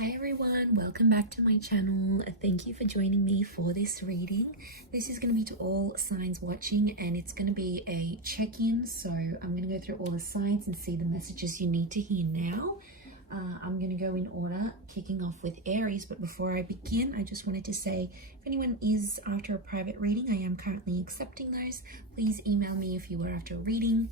Hi everyone, welcome back to my channel. Thank you for joining me for this reading. This is going to be to all signs watching, and it's going to be a check-in. So I'm going to go through all the signs and see the messages you need to hear now. I'm going to go in order, kicking off with Aries. But before I begin, I just wanted to say, if anyone is after a private reading, I am currently accepting those. Please email me if you are after a reading.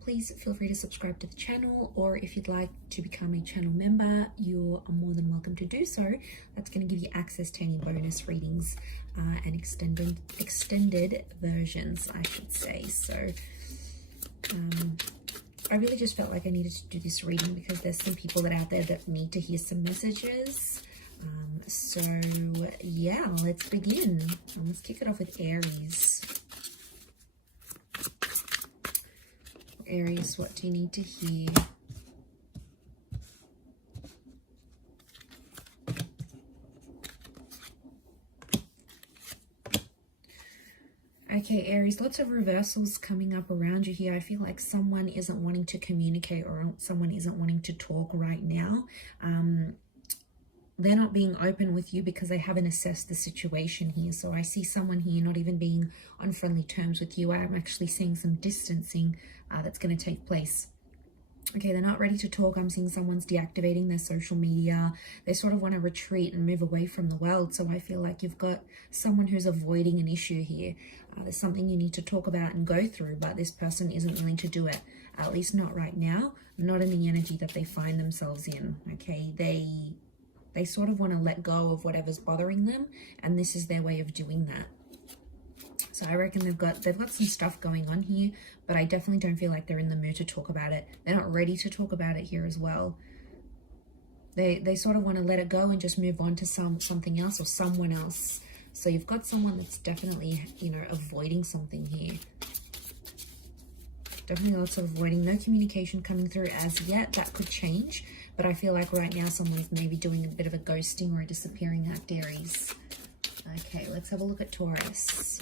Please feel free to subscribe to the channel, or if you'd like to become a channel member, you are more than welcome to do so. That's going to give you access to any bonus readings and extended versions, I should say. So I really just felt like I needed to do this reading because there's some people that are out there that need to hear some messages. So yeah, let's begin. Let's kick it off with Aries. Aries, what do you need to hear? Okay, Aries, lots of reversals coming up around you here. I feel like someone isn't wanting to communicate, or someone isn't wanting to talk right now. They're not being open with you because they haven't assessed the situation here. So I see someone here not even being on friendly terms with you. I'm actually seeing some distancing that's going to take place. Okay, they're not ready to talk. I'm seeing someone's deactivating their social media. They sort of want to retreat and move away from the world. So I feel like you've got someone who's avoiding an issue here. There's something you need to talk about and go through, but this person isn't willing to do it, at least not right now, not in the energy that they find themselves in. Okay, they sort of want to let go of whatever's bothering them, and this is their way of doing that. So I reckon they've got some stuff going on here, but I definitely don't feel like they're in the mood to talk about it. They're not ready to talk about it here as well. They sort of want to let it go and just move on to something else or someone else. So you've got someone that's definitely, avoiding something here. Definitely lots of avoiding. No communication coming through as yet. That could change. But I feel like right now someone's maybe doing a bit of a ghosting or a disappearing act, Aries. Okay, let's have a look at Taurus.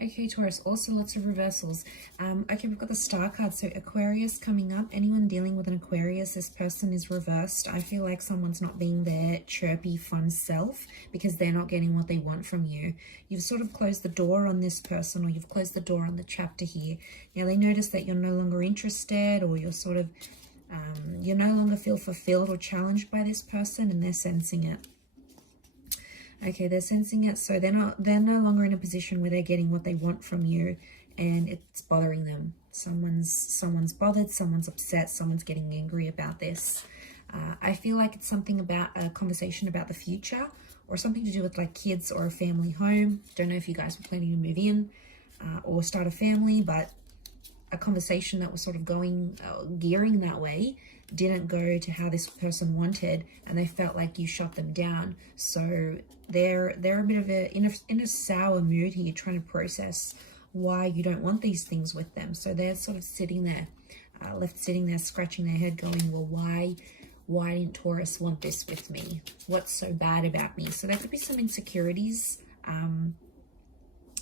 Okay, Taurus, also lots of reversals. Okay, we've got the Star card, so Aquarius coming up. Anyone dealing with an Aquarius, this person is reversed. I feel like someone's not being their chirpy, fun self because they're not getting what they want from you. You've sort of closed the door on this person, or you've closed the door on the chapter here. Now, they notice that you're no longer interested, or you're sort of, you no longer feel fulfilled or challenged by this person, and they're sensing it. Okay, they're sensing it, so they're no longer in a position where they're getting what they want from you, and it's bothering them. Someone's bothered, someone's upset, someone's getting angry about this. I feel like it's something about a conversation about the future, or something to do with like kids or a family home. Don't know if you guys were planning to move in or start a family, but a conversation that was sort of gearing that way didn't go to how this person wanted, and they felt like you shut them down. So they're a bit of in a sour mood here, trying to process why you don't want these things with them. So they're sort of sitting there, left sitting there, scratching their head, going, well, why didn't Taurus want this with me? What's so bad about me? So there could be some insecurities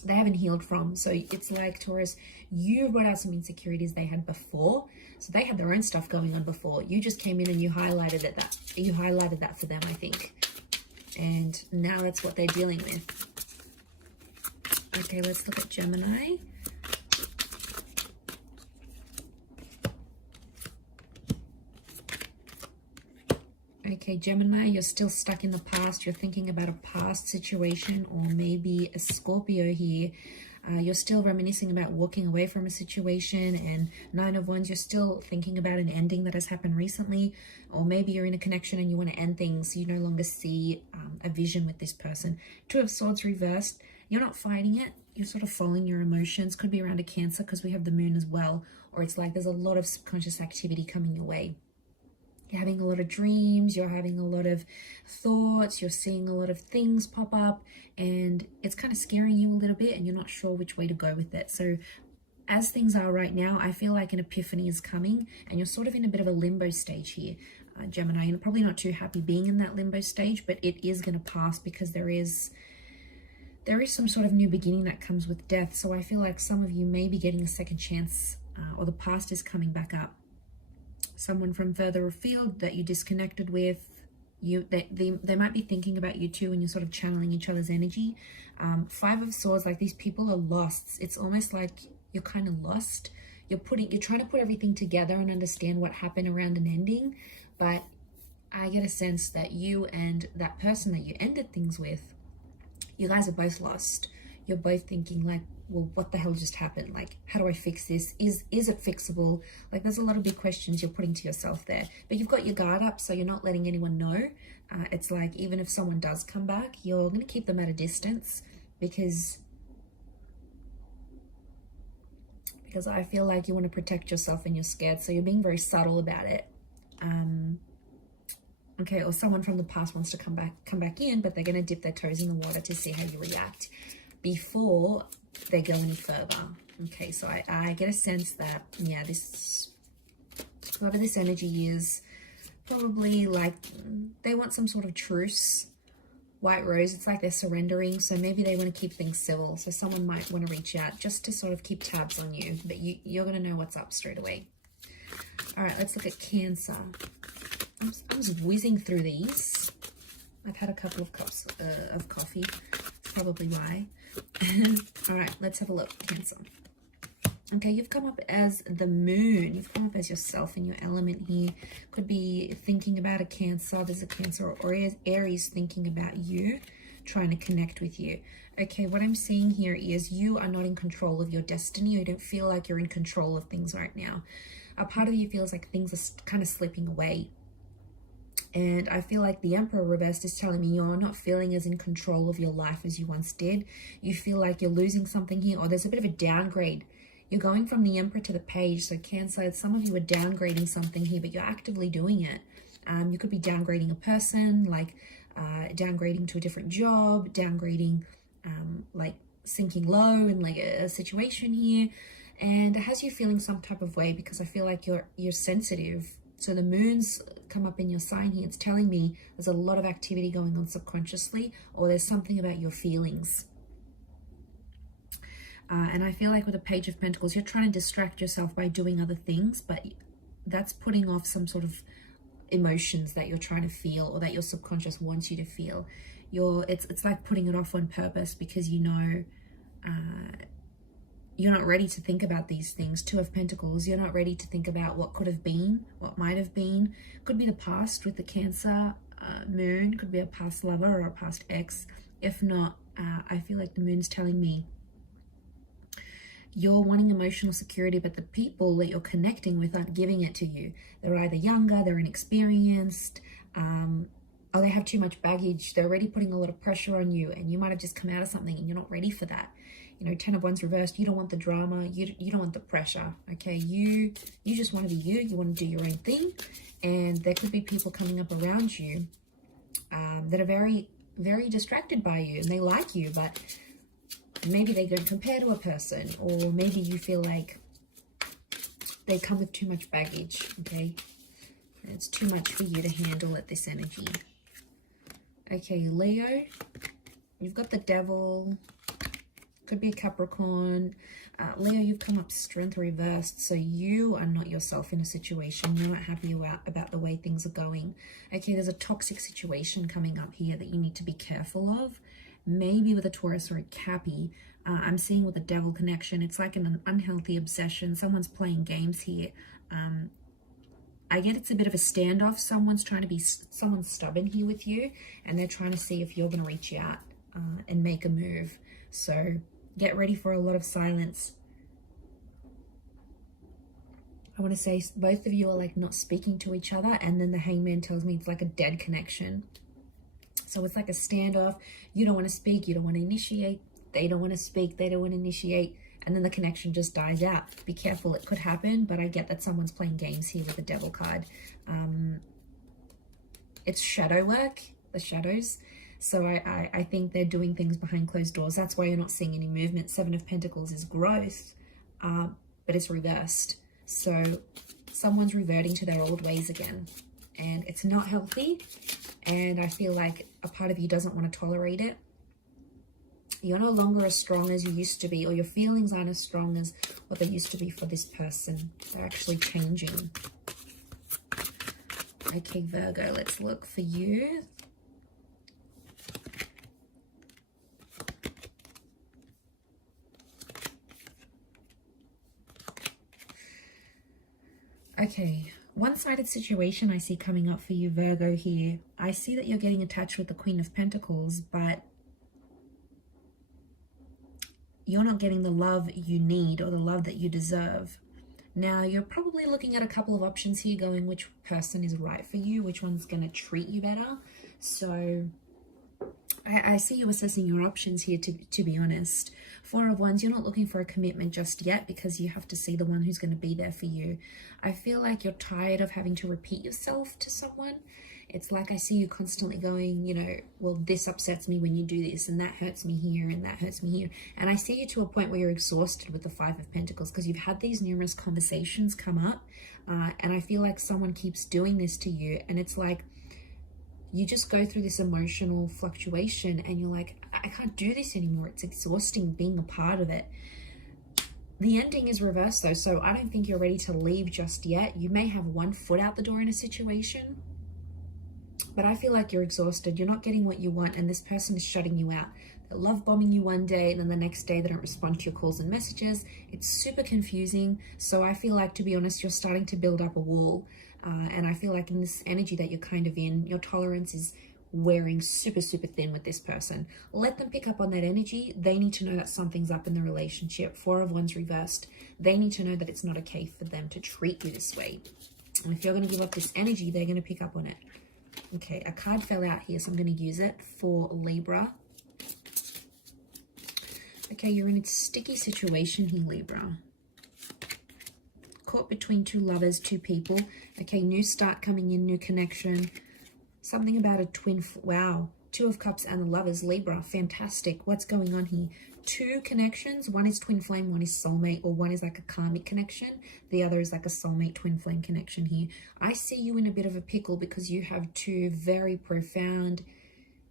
they haven't healed from. So it's like, Taurus, you brought out some insecurities they had before. So they had their own stuff going on before. You just came in and you highlighted that for them, I think. And now that's what they're dealing with. Okay, let's look at Gemini. Okay, Gemini, you're still stuck in the past. You're thinking about a past situation, or maybe a Scorpio here. You're still reminiscing about walking away from a situation, and 9 of Wands, you're still thinking about an ending that has happened recently, or maybe you're in a connection and you want to end things, so you no longer see a vision with this person. 2 of Swords reversed. You're not fighting it. You're sort of following your emotions. Could be around a Cancer because we have the moon as well, or it's like there's a lot of subconscious activity coming your way. You're having a lot of dreams, you're having a lot of thoughts, you're seeing a lot of things pop up, and it's kind of scaring you a little bit, and you're not sure which way to go with it. So as things are right now, I feel like an epiphany is coming, and you're sort of in a bit of a limbo stage here. Gemini, you're probably not too happy being in that limbo stage, but it is going to pass because there is there is some sort of new beginning that comes with death. So I feel like some of you may be getting a second chance, or the past is coming back up. Someone from further afield that you disconnected with, they might be thinking about you too, and you're sort of channeling each other's energy. Five of Swords, like these people are lost. It's almost like you're kind of lost. You're trying to put everything together and understand what happened around an ending, but I get a sense that you and that person that you ended things with, you guys are both lost. You're both thinking like, well, what the hell just happened? Like, how do I fix this? Is it fixable? Like, there's a lot of big questions you're putting to yourself there, but you've got your guard up, so you're not letting anyone know. It's like, even if someone does come back, you're going to keep them at a distance, because I feel like you want to protect yourself and you're scared, so you're being very subtle about it. Okay, or someone from the past wants to come back in, but they're going to dip their toes in the water to see how you react before they go any further. Okay, so I get a sense that, yeah, whoever this energy is, probably like they want some sort of truce. White Rose, it's like they're surrendering, so maybe they want to keep things civil. So someone might want to reach out just to sort of keep tabs on you, but you're going to know what's up straight away. All right, let's look at Cancer. I'm just whizzing through these. I've had a couple of cups of coffee. That's probably why. All right, let's have a look. Cancer. Okay, you've come up as the Moon. You've come up as yourself in your element here. Could be thinking about a Cancer. There's a Cancer or Aries thinking about you, trying to connect with you. Okay, what I'm seeing here is you are not in control of your destiny. You don't feel like you're in control of things right now. A part of you feels like things are kind of slipping away. And I feel like the Emperor reversed is telling me you're not feeling as in control of your life as you once did. You feel like you're losing something here, or there's a bit of a downgrade. You're going from the Emperor to the Page. So Cancer, some of you are downgrading something here, but you're actively doing it. You could be downgrading a person, like downgrading to a different job, downgrading, like sinking low in like a situation here. And it has you feeling some type of way, because I feel like you're sensitive. So the Moon's come up in your sign here. It's telling me there's a lot of activity going on subconsciously, or there's something about your feelings. And I feel like with the Page of Pentacles, you're trying to distract yourself by doing other things, but that's putting off some sort of emotions that you're trying to feel, or that your subconscious wants you to feel. It's like putting it off on purpose, because you know you're not ready to think about these things. Two of Pentacles, you're not ready to think about what could have been, what might have been. Could be the past with the Cancer Moon, could be a past lover or a past ex. If not, I feel like the Moon's telling me you're wanting emotional security, but the people that you're connecting with aren't giving it to you. They're either younger, they're inexperienced, or they have too much baggage. They're already putting a lot of pressure on you, and you might have just come out of something and you're not ready for that. You know, 10 of Wands reversed, you don't want the drama, you don't want the pressure, okay? You just want to be you, you want to do your own thing, and there could be people coming up around you that are very, very distracted by you, and they like you, but maybe they don't compare to a person, or maybe you feel like they come with too much baggage, okay? It's too much for you to handle at this energy. Okay, Leo, you've got the Devil. Could be a Capricorn. Leo, you've come up Strength reversed, so you are not yourself in a situation. You're not happy about the way things are going. Okay, there's a toxic situation coming up here that you need to be careful of. Maybe with a Taurus or a Cappy. I'm seeing with a Devil connection, it's like an unhealthy obsession. Someone's playing games here. I get it's a bit of a standoff. Someone's stubborn here with you, and they're trying to see if you're going to reach out and make a move. So get ready for a lot of silence. I want to say both of you are like not speaking to each other, and then the Hangman tells me it's like a dead connection. So it's like a standoff. You don't want to speak, you don't want to initiate. They don't want to speak, they don't want to initiate. And then the connection just dies out. Be careful, it could happen, but I get that someone's playing games here with the Devil card. It's shadow work, the shadows. So I think they're doing things behind closed doors. That's why you're not seeing any movement. Seven of Pentacles is growth, but it's reversed. So someone's reverting to their old ways again, and it's not healthy. And I feel like a part of you doesn't want to tolerate it. You're no longer as strong as you used to be, or your feelings aren't as strong as what they used to be for this person. They're actually changing. Okay, Virgo, let's look for you. Okay, one-sided situation I see coming up for you, Virgo, here. I see that you're getting attached with the Queen of Pentacles, but you're not getting the love you need or the love that you deserve. Now, you're probably looking at a couple of options here, going which person is right for you, which one's going to treat you better. So I see you assessing your options here, to be honest. Four of Wands, you're not looking for a commitment just yet because you have to see the one who's going to be there for you. I feel like you're tired of having to repeat yourself to someone. It's like I see you constantly going, you know, well, this upsets me when you do this, and that hurts me here, and that hurts me here. And I see you to a point where you're exhausted with the Five of Pentacles because you've had these numerous conversations come up, and I feel like someone keeps doing this to you, and it's like you just go through this emotional fluctuation and you're like, I can't do this anymore. It's exhausting being a part of it. The ending is reversed though, so I don't think you're ready to leave just yet. You may have one foot out the door in a situation, but I feel like you're exhausted. You're not getting what you want, and this person is shutting you out. They're love bombing you one day, and then the next day they don't respond to your calls and messages. It's super confusing. So I feel like, to be honest, you're starting to build up a wall. And I feel like in this energy that you're kind of in, your tolerance is wearing super, super thin with this person. Let them pick up on that energy. They need to know that something's up in the relationship. Four of Wands reversed. They need to know that it's not okay for them to treat you this way. And if you're going to give up this energy, they're going to pick up on it. Okay, a card fell out here, so I'm going to use it for Libra. Okay, you're in a sticky situation here, Libra. Caught between two lovers, two people. Okay, new start coming in, new connection. Something about a twin, wow. Two of Cups and the Lovers, Libra, fantastic. What's going on here? Two connections, one is twin flame, one is soulmate, or one is like a karmic connection. The other is like a soulmate twin flame connection here. I see you in a bit of a pickle because you have two very profound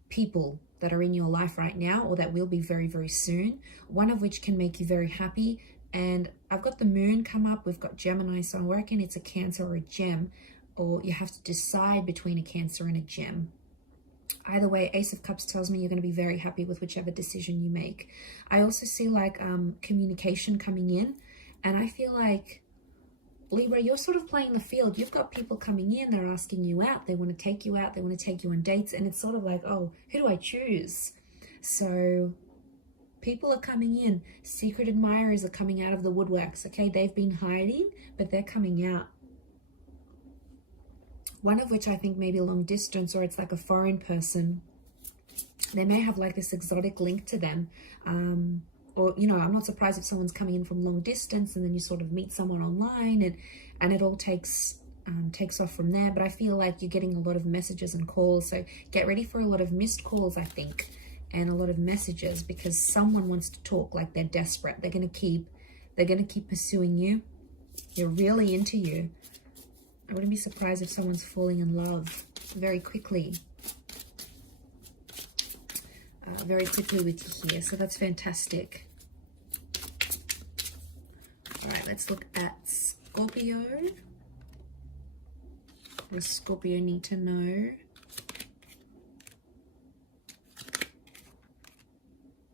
people that are in your life right now, or that will be very, very soon. One of which can make you very happy. And I've got the moon come up. We've got Gemini, so I reckon it's a Cancer or a Gem, or you have to decide between a Cancer and a Gem. Either way, Ace of Cups tells me you're going to be very happy with whichever decision you make. I also see like communication coming in, and I feel like, Libra, you're sort of playing the field. You've got people coming in, they're asking you out, they want to take you out, they want to take you on dates, and it's sort of like, oh, who do I choose? So people are coming in. Secret admirers are coming out of the woodworks, okay? They've been hiding, but they're coming out. One of which I think may be long distance, or it's like a foreign person. They may have like this exotic link to them. Or, you know, I'm not surprised if someone's coming in from long distance and then you sort of meet someone online and it all takes off from there. But I feel like you're getting a lot of messages and calls. So get ready for a lot of missed calls, I think, and a lot of messages, because someone wants to talk, like they're desperate. They're going to keep pursuing you. They're really into you. I wouldn't be surprised if someone's falling in love very quickly. Very quickly with you here. So that's fantastic. All right, let's look at Scorpio. What does Scorpio need to know?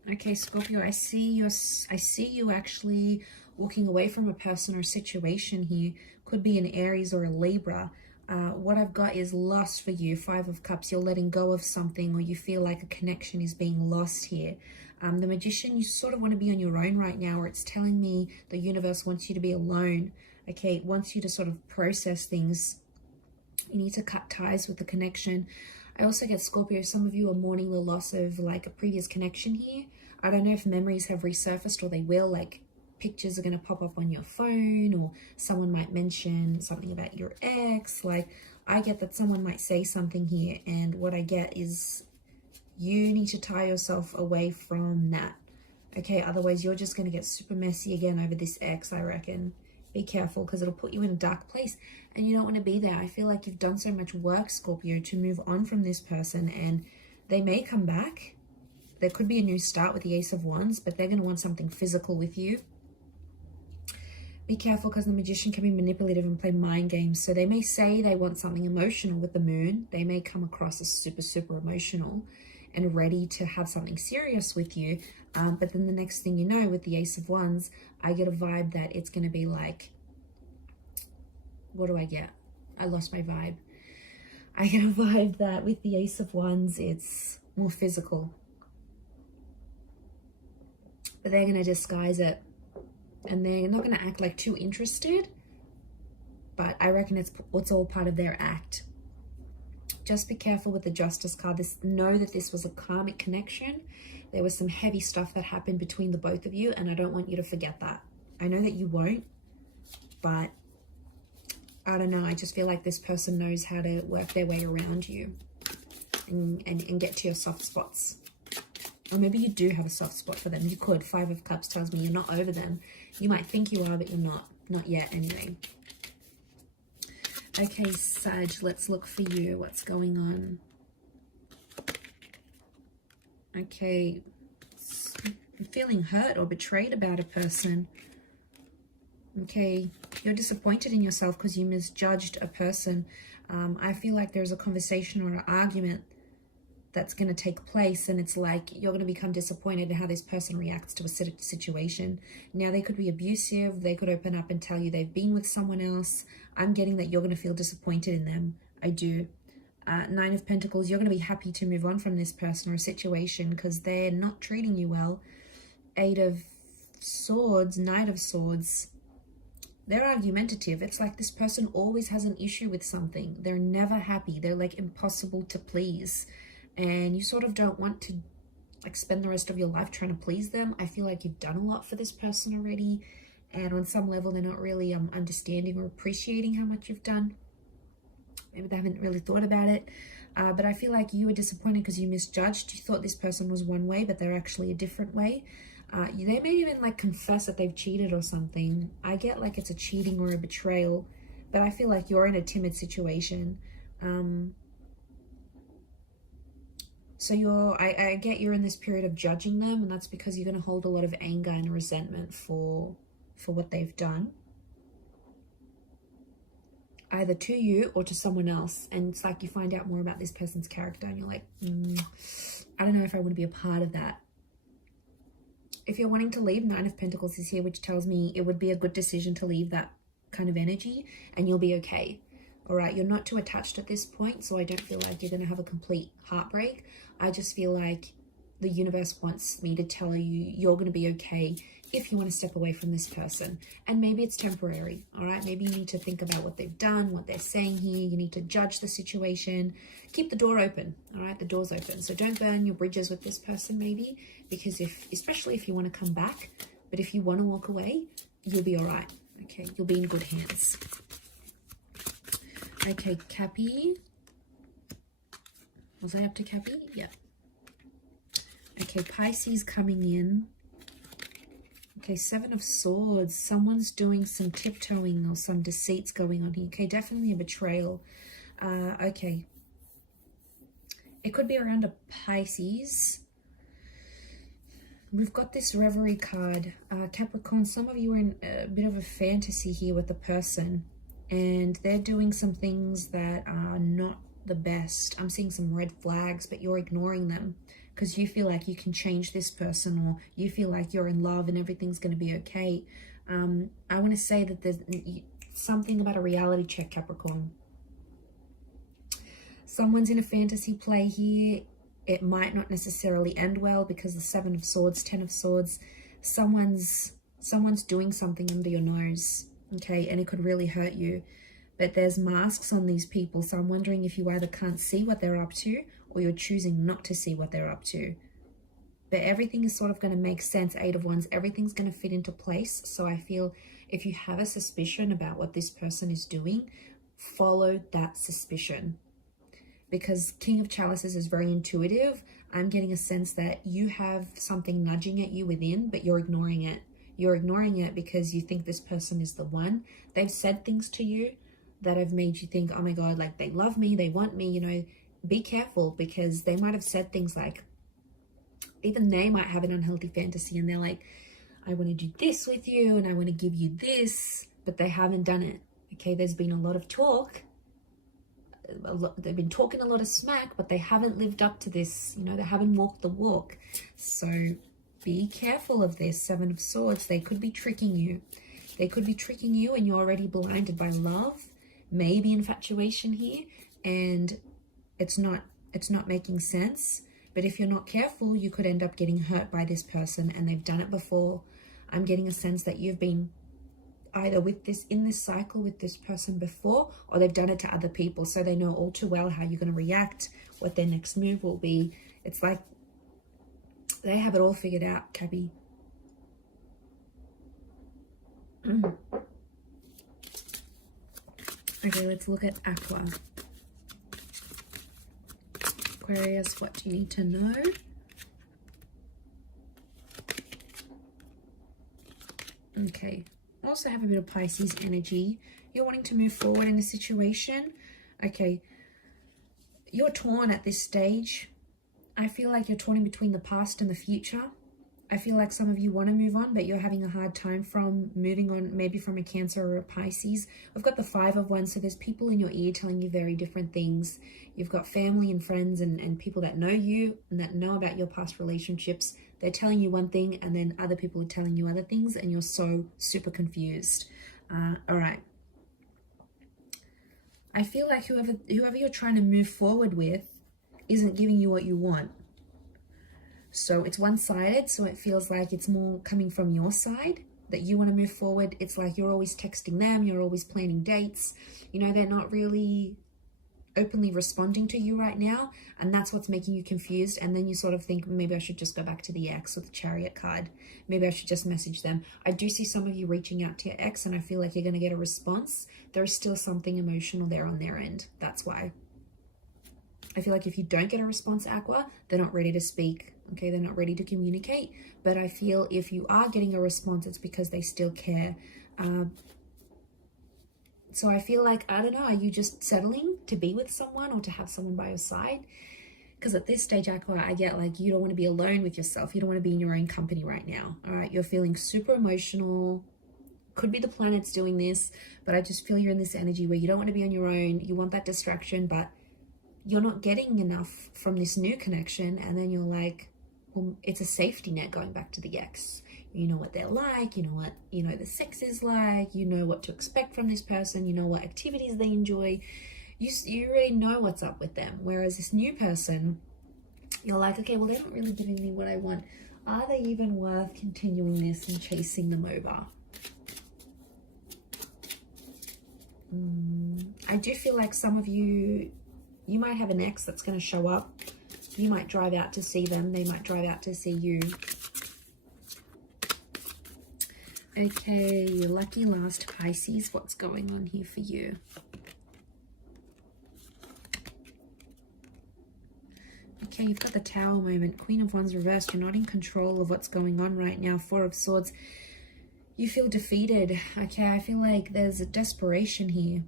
Okay, Scorpio, I see you actually walking away from a person or situation here. Could be an Aries or a Libra. What I've got is loss for you. Five of Cups, you're letting go of something, or you feel like a connection is being lost here. The Magician, you sort of want to be on your own right now, or it's telling me the universe wants you to be alone. Okay, it wants you to sort of process things. You need to cut ties with the connection. I also get, Scorpio, some of you are mourning the loss of like a previous connection here. I don't know if memories have resurfaced, or they will, like pictures are going to pop up on your phone, or someone might mention something about your ex. Like, I get that someone might say something here, and what I get is you need to tie yourself away from that. Okay, otherwise you're just going to get super messy again over this ex, I reckon. Be careful, because it'll put you in a dark place and you don't want to be there. I feel like you've done so much work, Scorpio, to move on from this person, and they may come back. there could be a new start with the Ace of Wands, but they're going to want something physical with you. Be careful, because the Magician can be manipulative and play mind games. So they may say they want something emotional with the Moon. They may come across as super, super emotional and ready to have something serious with you. But then the next thing you know, with the Ace of Wands, I get a vibe that it's going to be like, what do I get? I lost my vibe. I get a vibe that with the Ace of Wands, it's more physical. But they're going to disguise it. And they're not going to act like too interested. But I reckon it's all part of their act. Just be careful with the Justice card. Know that this was a karmic connection. There was some heavy stuff that happened between the both of you. And I don't want you to forget that. I know that you won't. But I don't know. I just feel like this person knows how to work their way around you. And get to your soft spots. Or maybe you do have a soft spot for them. You could. 5 of Cups tells me you're not over them. You might think you are, but you're not. Not yet, anyway. Okay, Sag, let's look for you. What's going on? Okay. I'm feeling hurt or betrayed about a person. Okay. You're disappointed in yourself because you misjudged a person. I feel like there's a conversation or an argument that's going to take place, and it's like you're going to become disappointed in how this person reacts to a situation. Now, they could be abusive. They could open up and tell you they've been with someone else. I'm getting that you're going to feel disappointed in them. I do. 9 of Pentacles, you're going to be happy to move on from this person or a situation because they're not treating you well. 8 of Swords, Knight of Swords, they're argumentative. It's like this person always has an issue with something. They're never happy. They're like impossible to please. And you sort of don't want to like spend the rest of your life trying to please them. I feel like you've done a lot for this person already. And on some level, they're not really understanding or appreciating how much you've done. Maybe they haven't really thought about it. But I feel like you were disappointed because you misjudged. You thought this person was one way, but they're actually a different way. They may even like confess that they've cheated or something. I get like it's a cheating or a betrayal. But I feel like you're in a timid situation. So I get you're in this period of judging them, and that's because you're going to hold a lot of anger and resentment for what they've done. Either to you or to someone else. And it's like you find out more about this person's character and you're like, I don't know if I want to be a part of that. If you're wanting to leave, 9 of Pentacles is here, which tells me it would be a good decision to leave that kind of energy and you'll be okay. All right, you're not too attached at this point, so I don't feel like you're going to have a complete heartbreak. I just feel like the universe wants me to tell you you're going to be okay if you want to step away from this person. And maybe it's temporary, all right? Maybe you need to think about what they've done, what they're saying here. You need to judge the situation. Keep the door open, all right? The door's open. So don't burn your bridges with this person maybe, because especially if you want to come back, but if you want to walk away, you'll be all right, okay? You'll be in good hands. Okay, Cappy. Was I up to Cappy? Yeah. Okay, Pisces coming in. Okay, 7 of Swords. Someone's doing some tiptoeing or some deceits going on here. Okay, definitely a betrayal. Okay. It could be around a Pisces. We've got this Reverie card. Capricorn, some of you are in a bit of a fantasy here with the person. And they're doing some things that are not the best. I'm seeing some red flags, but you're ignoring them because you feel like you can change this person, or you feel like you're in love and everything's going to be okay. I want to say that there's something about a reality check, Capricorn. Someone's in a fantasy play here. It might not necessarily end well because the 7 of Swords, 10 of Swords, someone's doing something under your nose. Okay, and it could really hurt you. But there's masks on these people, so I'm wondering if you either can't see what they're up to or you're choosing not to see what they're up to. But everything is sort of going to make sense, 8 of Wands. Everything's going to fit into place. So I feel if you have a suspicion about what this person is doing, follow that suspicion. Because King of Chalices is very intuitive. I'm getting a sense that you have something nudging at you within, but you're ignoring it. You're ignoring it because you think this person is the one. They've said things to you that have made you think, oh my God, like they love me, they want me, you know. Be careful because they might have said things like, even they might have an unhealthy fantasy and they're like, I want to do this with you and I want to give you this, but they haven't done it. Okay, there's been a lot of talk. They've been talking a lot of smack, but they haven't lived up to this. You know, they haven't walked the walk. So be careful of this. 7 of Swords. They could be tricking you. They could be tricking you and you're already blinded by love, maybe infatuation here, and it's not making sense. But if you're not careful, you could end up getting hurt by this person, and they've done it before. I'm getting a sense that you've been either in this cycle with this person before, or they've done it to other people, so they know all too well how you're going to react, what their next move will be. It's like they have it all figured out, Cappy. Okay, let's look at Aqua. Aquarius, what do you need to know? Okay. Also have a bit of Pisces energy. You're wanting to move forward in a situation. Okay. You're torn at this stage. I feel like you're torn in between the past and the future. I feel like some of you want to move on, but you're having a hard time from moving on, maybe from a Cancer or a Pisces. We've got the 5 of Wands, so there's people in your ear telling you very different things. You've got family and friends and people that know you and that know about your past relationships. They're telling you one thing, and then other people are telling you other things, and you're so super confused. All right. I feel like whoever you're trying to move forward with isn't giving you what you want. So it's one-sided, so it feels like it's more coming from your side, that you want to move forward. It's like you're always texting them, you're always planning dates. You know, they're not really openly responding to you right now, and that's what's making you confused. And then you sort of think, maybe I should just go back to the ex with the Chariot card. Maybe I should just message them. I do see some of you reaching out to your ex, and I feel like you're going to get a response. There is still something emotional there on their end. That's why. I feel like if you don't get a response, Aqua, they're not ready to speak. Okay, they're not ready to communicate. But I feel if you are getting a response, it's because they still care. So I feel like, I don't know, are you just settling to be with someone or to have someone by your side? Because at this stage, Aqua, I get like you don't want to be alone with yourself. You don't want to be in your own company right now. All right, you're feeling super emotional. Could be the planets doing this, but I just feel you're in this energy where you don't want to be on your own. You want that distraction, but you're not getting enough from this new connection. And then you're like, well, it's a safety net going back to the ex. You know what they're like, you know what, the sex is like, you know what to expect from this person, you know what activities they enjoy. You already know what's up with them. Whereas this new person, you're like, okay, well, they're not really giving me what I want. Are they even worth continuing this and chasing them over? I do feel like some of you might have an ex that's going to show up. You might drive out to see them. They might drive out to see you. Okay, your lucky last Pisces. What's going on here for you? Okay, you've got the Tower moment. Queen of Wands reversed. You're not in control of what's going on right now. 4 of Swords. You feel defeated. Okay, I feel like there's a desperation here.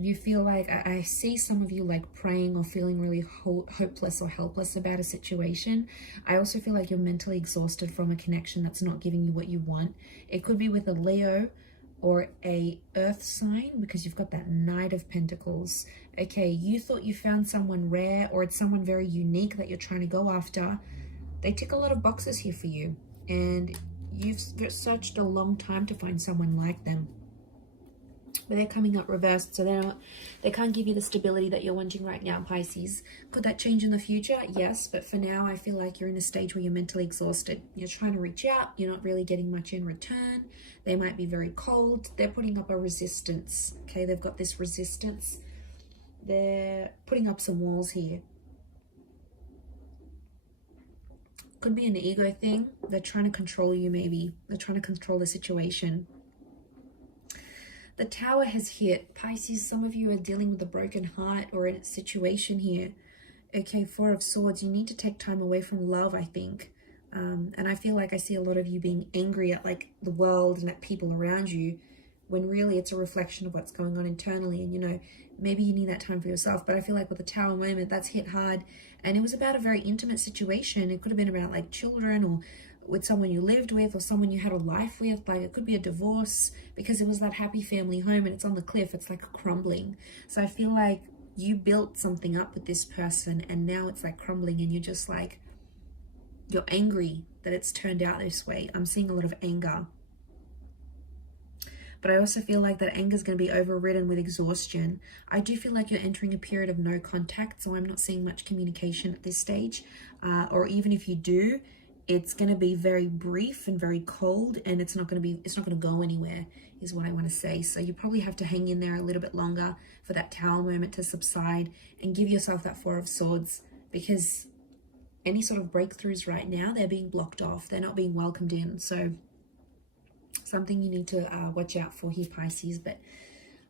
You feel like, I see some of you like praying or feeling really hopeless or helpless about a situation. I also feel like you're mentally exhausted from a connection that's not giving you what you want. It could be with a Leo or a earth sign, because you've got that Knight of Pentacles. Okay, you thought you found someone rare, or it's someone very unique that you're trying to go after. They tick a lot of boxes here for you, and you've searched a long time to find someone like them. But they're coming up reversed, so they can't give you the stability that you're wanting right now, Pisces. Could that change in the future? Yes, but for now, I feel like you're in a stage where you're mentally exhausted. You're trying to reach out. You're not really getting much in return. They might be very cold. They're putting up a resistance. Okay, they've got this resistance. They're putting up some walls here. Could be an ego thing. They're trying to control you, maybe. They're trying to control the situation. The Tower has hit. Pisces, some of you are dealing with a broken heart or in a situation here. Okay, 4 of Swords. You need to take time away from love, I think. And I feel like I see a lot of you being angry at like the world and at people around you when really it's a reflection of what's going on internally. And, you know, maybe you need that time for yourself. But I feel like with the Tower moment, that's hit hard. And it was about a very intimate situation. It could have been about like children, or with someone you lived with, or someone you had a life with. Like it could be a divorce, because it was that happy family home and it's on the cliff. It's like crumbling. So I feel like you built something up with this person and now it's like crumbling, and you're just like, you're angry that it's turned out this way. I'm seeing a lot of anger. But I also feel like that anger is going to be overridden with exhaustion. I do feel like you're entering a period of no contact, so I'm not seeing much communication at this stage. Or even if you do, it's going to be very brief and very cold, and it's not going to go anywhere, is what I want to say. So you probably have to hang in there a little bit longer for that Tower moment to subside, and give yourself that Four of Swords, because any sort of breakthroughs right now, they're being blocked off. They're not being welcomed in. So something you need to watch out for here, Pisces. But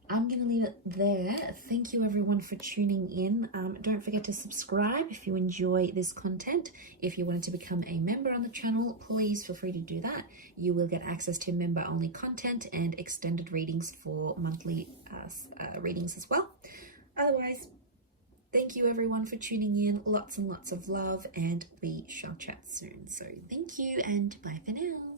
I'm going to leave it there. Thank you everyone for tuning in. Don't forget to subscribe if you enjoy this content. If you wanted to become a member on the channel, please feel free to do that. You will get access to member-only content and extended readings for monthly readings as well. Otherwise, thank you everyone for tuning in. Lots and lots of love, and we shall chat soon. So thank you and bye for now.